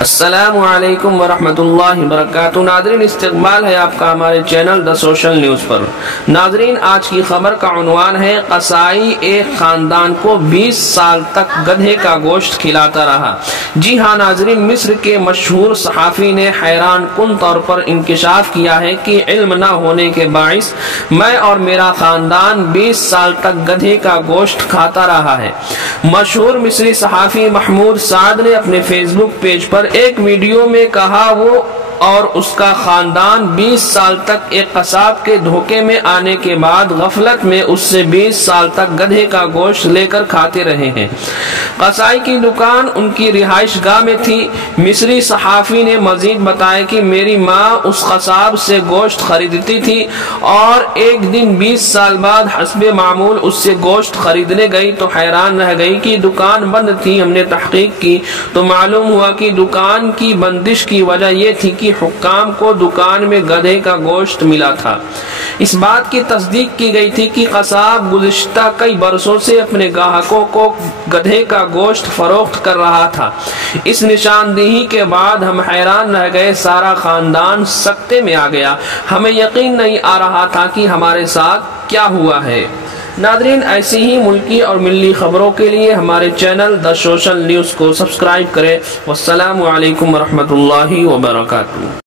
السلام علیکم ورحمۃ اللہ وبرکاتہ۔ ناظرین، استقبال ہے آپ کا ہمارے چینل دا سوشل نیوز پر۔ ناظرین، آج کی خبر کا عنوان ہے قصائی ایک خاندان کو 20 سال تک گدھے کا گوشت کھلاتا رہا۔ جی ہاں ناظرین، مصر کے مشہور صحافی نے حیران کن طور پر انکشاف کیا ہے کہ علم نہ ہونے کے باعث میں اور میرا خاندان 20 سال تک گدھے کا گوشت کھاتا رہا ہے۔ مشہور مصری صحافی محمود سعد نے اپنے فیس بک پیج پر ایک ویڈیو میں کہا وہ اور اس کا خاندان 20 سال تک ایک قصاب کے دھوکے میں آنے کے بعد غفلت میں اس سے 20 سال تک گدھے کا گوشت لے کر کھاتے رہے ہیں۔ قصائی کی دکان ان کی رہائش گاہ میں تھی۔ مصری صحافی نے مزید بتایا کہ میری ماں اس قصاب سے گوشت خریدتی تھی اور ایک دن 20 سال بعد حسب معمول اس سے گوشت خریدنے گئی تو حیران رہ گئی کہ دکان بند تھی۔ ہم نے تحقیق کی تو معلوم ہوا کہ دکان کی بندش کی وجہ یہ تھی کہ حکام کو دکان میں گدھے کا گوشت ملا تھا۔ اس بات کی تصدیق کی گئی تھی کہ قصاب گزشتہ کئی برسوں سے اپنے گاہکوں کو گدھے کا گوشت فروخت کر رہا تھا۔ اس نشاندہی کے بعد ہم حیران رہ گئے، سارا خاندان سکتے میں آ گیا۔ ہمیں یقین نہیں آ رہا تھا کہ ہمارے ساتھ کیا ہوا ہے۔ ناظرین، ایسی ہی ملکی اور ملی خبروں کے لیے ہمارے چینل دا سوشل نیوز کو سبسکرائب کریں۔ والسلام علیکم ورحمۃ اللہ وبرکاتہ۔